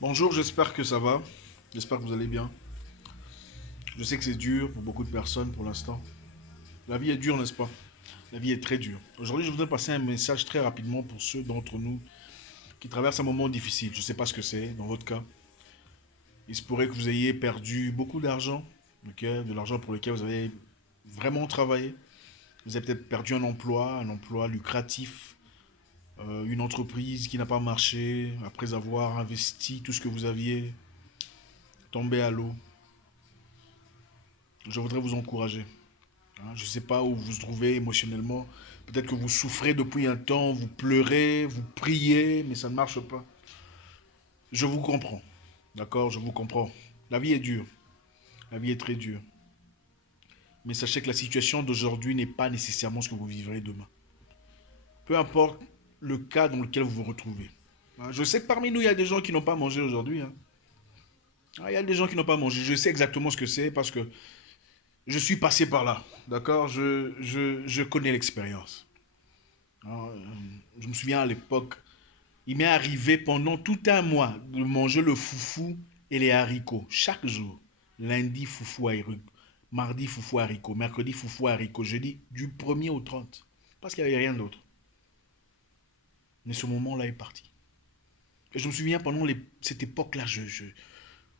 Bonjour, j'espère que ça va. J'espère que vous allez bien. Je sais que c'est dur pour beaucoup de personnes pour l'instant. La vie est dure, n'est-ce pas? La vie est très dure. Aujourd'hui, je voudrais passer un message très rapidement pour ceux d'entre nous qui traversent un moment difficile. Je ne sais pas ce que c'est dans votre cas. Il se pourrait que vous ayez perdu beaucoup d'argent, ok, de l'argent pour lequel vous avez vraiment travaillé. Vous avez peut-être perdu un emploi lucratif, une entreprise qui n'a pas marché après avoir investi tout ce que vous aviez, tombé à l'eau. Je voudrais vous encourager. Hein. Je ne sais pas où vous vous trouvez émotionnellement. Peut-être que vous souffrez depuis un temps, vous pleurez, vous priez, mais ça ne marche pas. Je vous comprends. D'accord, je vous comprends. La vie est dure. La vie est très dure. Mais sachez que la situation d'aujourd'hui n'est pas nécessairement ce que vous vivrez demain. Peu importe le cas dans lequel vous vous retrouvez. Hein. Je sais que parmi nous, il y a des gens qui n'ont pas mangé aujourd'hui. Hein. Ah, il y a des gens qui n'ont pas mangé. Je sais exactement ce que c'est parce que je suis passé par là. D'accord, je connais l'expérience. Alors, je me souviens à l'époque, il m'est arrivé pendant tout un mois de manger le foufou et les haricots chaque jour. Lundi, foufou haricots, mardi, foufou haricots, mercredi, foufou haricots, jeudi, du 1er au 30. Parce qu'il n'y avait rien d'autre. Mais ce moment-là est parti. Et je me souviens pendant cette époque-là,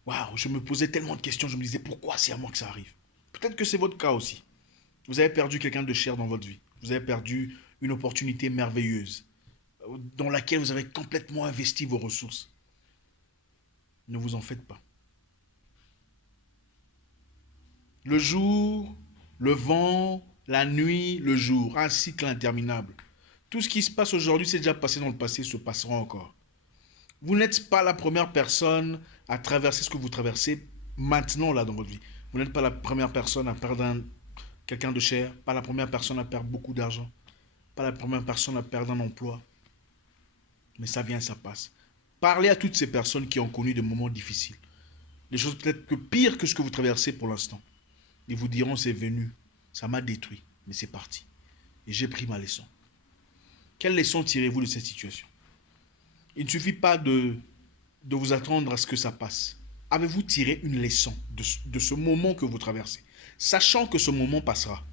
waouh, je me posais tellement de questions, je me disais pourquoi c'est à moi que ça arrive. Peut-être que c'est votre cas aussi. Vous avez perdu quelqu'un de cher dans votre vie. Vous avez perdu une opportunité merveilleuse dans laquelle vous avez complètement investi vos ressources. Ne vous en faites pas. Le jour, le vent, la nuit, le jour, un cycle interminable. Tout ce qui se passe aujourd'hui, c'est déjà passé dans le passé, se passera encore. Vous n'êtes pas la première personne à traverser ce que vous traversez maintenant là dans votre vie. Vous n'êtes pas la première personne à perdre quelqu'un de cher, pas la première personne à perdre beaucoup d'argent, pas la première personne à perdre un emploi. Mais ça vient, ça passe. Parlez à toutes ces personnes qui ont connu des moments difficiles. Des choses peut-être que pire que ce que vous traversez pour l'instant. Ils vous diront c'est venu, ça m'a détruit, mais c'est parti. Et j'ai pris ma leçon. Quelle leçon tirez-vous de cette situation? Il ne suffit pas de vous attendre à ce que ça passe. Avez-vous tiré une leçon de ce moment que vous traversez, sachant que ce moment passera?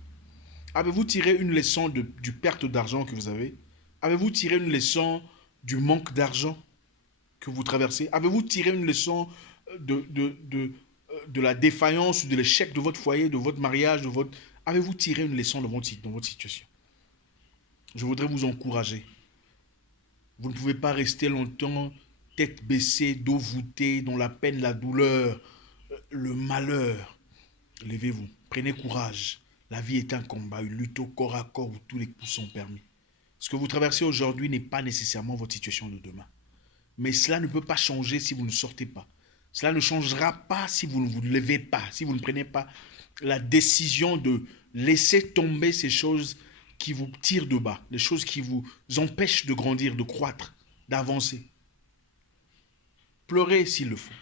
Avez-vous tiré une leçon du perte d'argent que vous avez? Avez-vous tiré une leçon du manque d'argent que vous traversez? Avez-vous tiré une leçon de la défaillance ou de l'échec de votre foyer, de votre mariage, de votre... Avez-vous tiré une leçon dans votre situation? Je voudrais vous encourager. Vous ne pouvez pas rester longtemps tête baissée, dos voûté, dans la peine, la douleur, le malheur. Levez-vous, prenez courage. La vie est un combat, une lutte au corps à corps où tous les coups sont permis. Ce que vous traversez aujourd'hui n'est pas nécessairement votre situation de demain. Mais cela ne peut pas changer si vous ne sortez pas. Cela ne changera pas si vous ne vous levez pas, si vous ne prenez pas la décision de laisser tomber ces choses qui vous tirent de bas, les choses qui vous empêchent de grandir, de croître, d'avancer. Pleurez s'il le faut.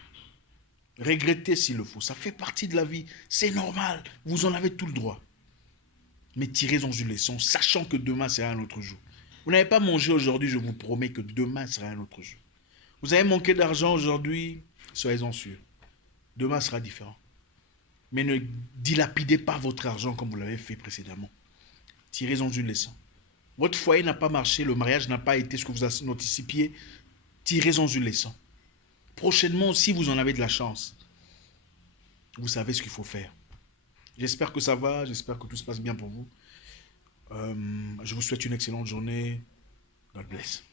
Regrettez s'il le faut. Ça fait partie de la vie. C'est normal. Vous en avez tout le droit. Mais tirez-en une leçon, sachant que demain sera un autre jour. Vous n'avez pas mangé aujourd'hui, je vous promets que demain sera un autre jour. Vous avez manqué d'argent aujourd'hui, soyez-en sûrs. Demain sera différent. Mais ne dilapidez pas votre argent comme vous l'avez fait précédemment. Tirez-en une leçon. Votre foyer n'a pas marché, le mariage n'a pas été ce que vous anticipiez. Tirez-en une leçon. Prochainement, si vous en avez de la chance, vous savez ce qu'il faut faire. J'espère que ça va, j'espère que tout se passe bien pour vous. Je vous souhaite une excellente journée. God bless.